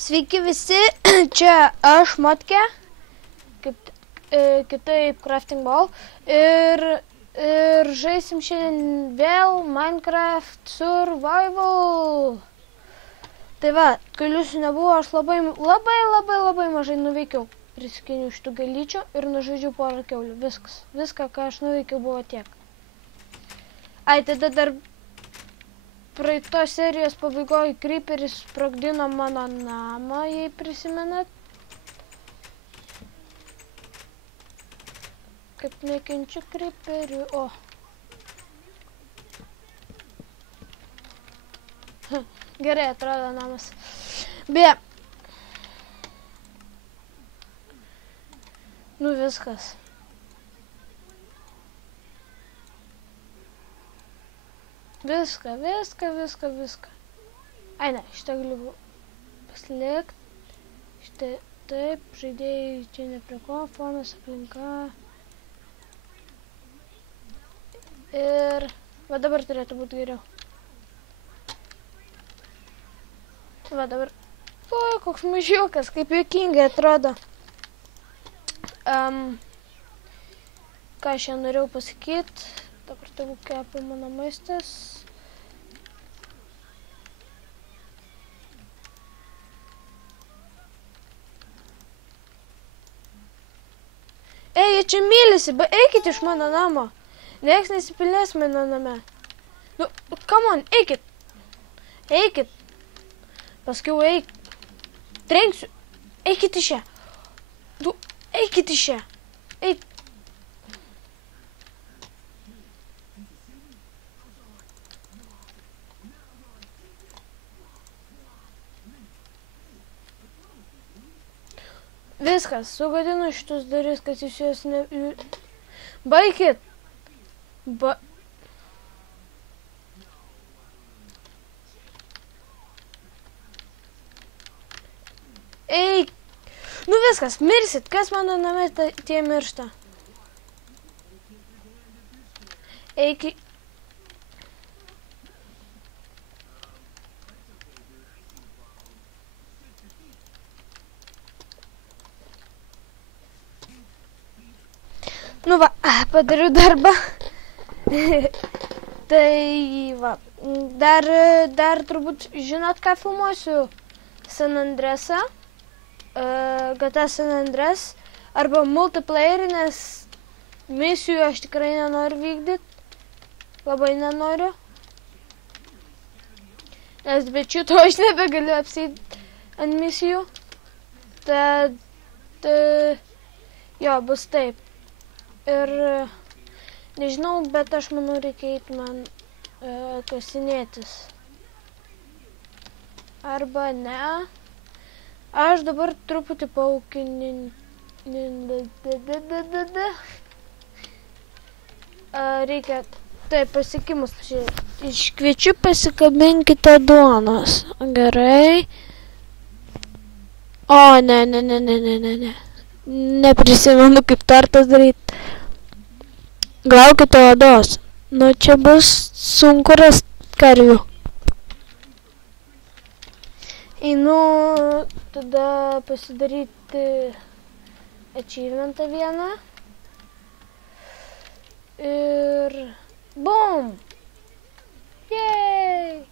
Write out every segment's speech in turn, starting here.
Sveiki visi, čia aš Matkė, kitaip Crafting Ball ir žaisim šiandien vėl Minecraft Survival. Tai va, kai jūsų nebuvo, aš labai mažai nuveikiau. Prisikiniu šitų gelyčių ir nužaidžiau porą kiaulių. Viską, ką aš nuveikiau, buvo tiek. Ai, tada dar praeitos serijos pabaigoje Creeperis sprogdino mano namą, jei prisimenat. Kaip nekenčiu Creeperių, o. Gerai atrodo namas. Beje. Nu viskas. Viską. Ai ne, šitą galiu pasilikti. Šitą taip, žaidėjai čia ne prie ko, fonas, aplinka. Ir va dabar turėtų būti geriau. Va dabar. O, koks mažiukas, kaip juokingai atrodo. Ką aš čia norėjau pasakyti. Dabar tegu kepa mano maistas. Ei, jie čia mylisi, eikit iš mano namo. Nieks nesipilnės mano name. Nu, come on, eikit. Eikit. Paskiau eik. Trenksiu. Eikit iš čia. Nu, eikit iš čia. Eik. Viskas, sugadinu šitus duris, kad jūs juos ne... Baikit! Eik! Nu viskas, mirsit, kas mano name tie miršta? Eik... Nu va, padariau darbą. Tai va, dar turbūt žinot, ką filmuosiu San Andresą, GTA San Andres, arba multiplayerį, nes misijų aš tikrai nenoriu vykdyti, labai nenoriu. Nes be šito aš nebegaliu apsėti ant misijų. Tad, jo, bus taip. Ir nežinau, bet aš manau, reikia eiti man kasinėtis. Arba ne. Aš dabar truputį reikia, taip, pasiekimus. Iškviečiu, pasikabinkite duonos. Gerai. O, ne. Neprisimenu, kaip tortas daryti. Glaukite odos. Nu, čia bus sunku rasti karvių. Einu tada pasidaryti achievementą vieną. Ir bum! Jej!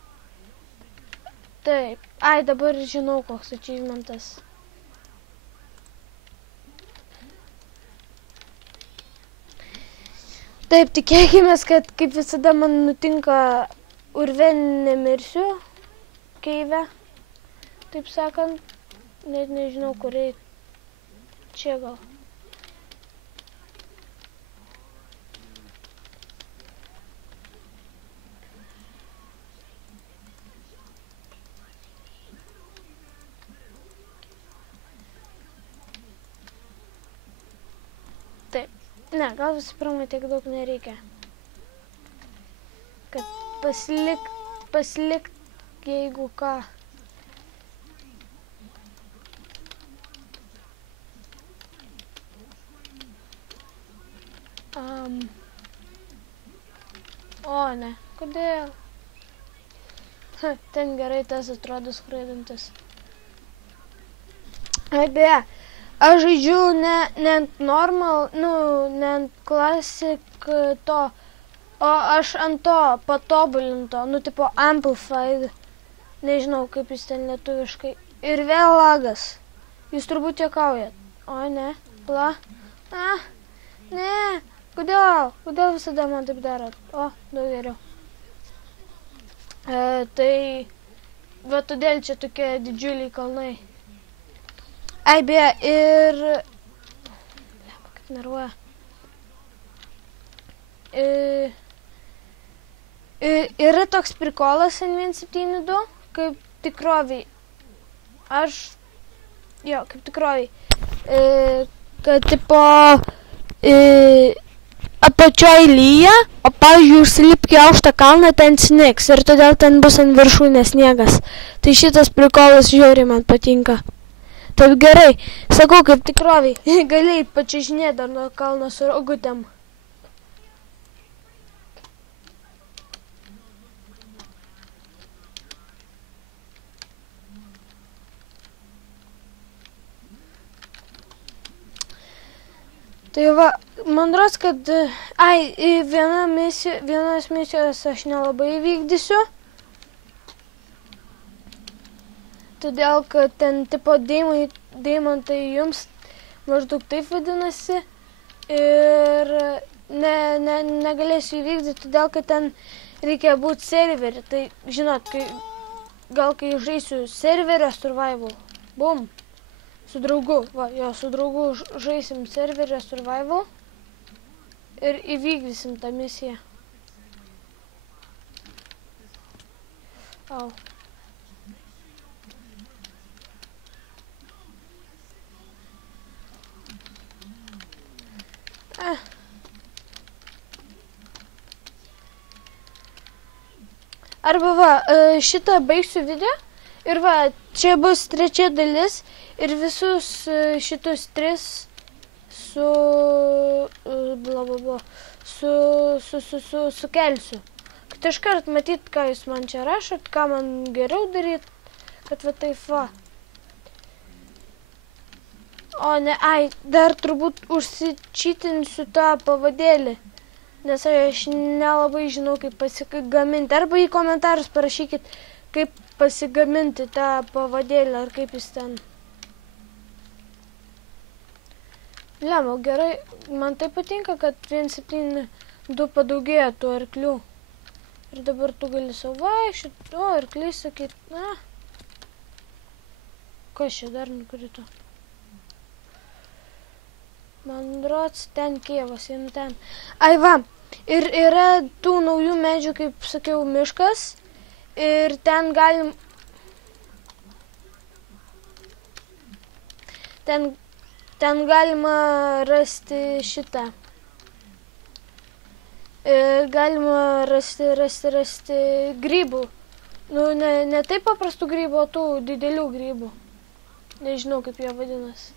Taip. Ai, dabar žinau, koks achievementas. Taip, tikėkimės, kad kaip visada man nutinka urve nemirsiu, keive, taip sakant, net nežinau, kur eiti, čia gal. Ne, gal visų pirma tiek daug nereikia. Kad pasilikt, jeigu ką. O, ne. Kodėl? Ten gerai tas atrodo skraidantis. Beje, aš žaidžiu ne ant normal, ne ant classic to, o aš ant to patobulinto, tipo amplified, nežinau kaip jis ten lietuviškai. Ir vėl lagas. Jūs turbūt juokaujat. O ne, ne, kodėl visada man taip darot? O, daug geriau. Tai, va todėl čia tokie didžiuliai kalnai. Beje, ir... Kaip nervuoja. Yra toks prikolas N172, kaip tikroviai. Kaip tikroviai. Kad, tipo, apačioj lyja, o pavyzdžiui, užsilipk į aukštą kalną, ten snigs ir todėl ten bus ant viršūnės sniegas. Tai šitas prikolas žiauriai man patinka. Taip gerai, sakau, kaip tikroviai, gali pačiažinėti dar nuo kalno su rogutėm. Tai va, man rodos, kad, vienos misijos aš nelabai įvykdysiu. Todėl, kad ten, tipo, deimantai jums maždaug taip vadinasi. Ir negalėsiu įvykdyti, todėl, kad ten reikia būti serverį. Tai, žinot, kai žaisiu serverio survival, bum. Su draugu, su draugu žaisim serverio survival ir įvykdysim tą misiją. Au. Arba va, šitą baigsiu video ir va, čia bus trečia dalis ir visus šitus tris sukelsiu. Kad iškart matyt, ką jūs man čia rašot, ką man geriau daryt, kad va taip va. O ne, dar turbūt užsičytinsiu tą pavadėlį, nes aš nelabai žinau, kaip pasigaminti. Arba į komentarus parašykit, kaip pasigaminti tą pavadėlį, ar kaip jis ten. Lemo, gerai, man tai patinka, kad 1.7.2 padaugėjo tų arklių. Ir dabar tu gali savo vaikščioti, arkliai sakyt, na. Kas čia dar nukrito? Man rods, ten Kievas, jam ten. Va, ir yra tų naujų medžių, kaip sakiau, miškas. Ir ten galim... Ten galima rasti šitą. Galima rasti grybų. Nu, ne taip paprastų grybų, o tų didelių grybų. Nežinau, kaip jie vadinasi.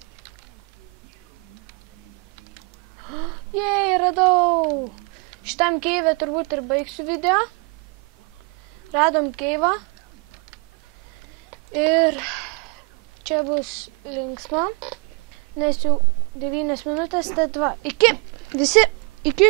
Jei, radau. Šitam keivę turbūt ir baigsiu video. Radom keivą. Ir čia bus linksma. Nes jau 9 minutės, tad va. Iki. Visi. Iki.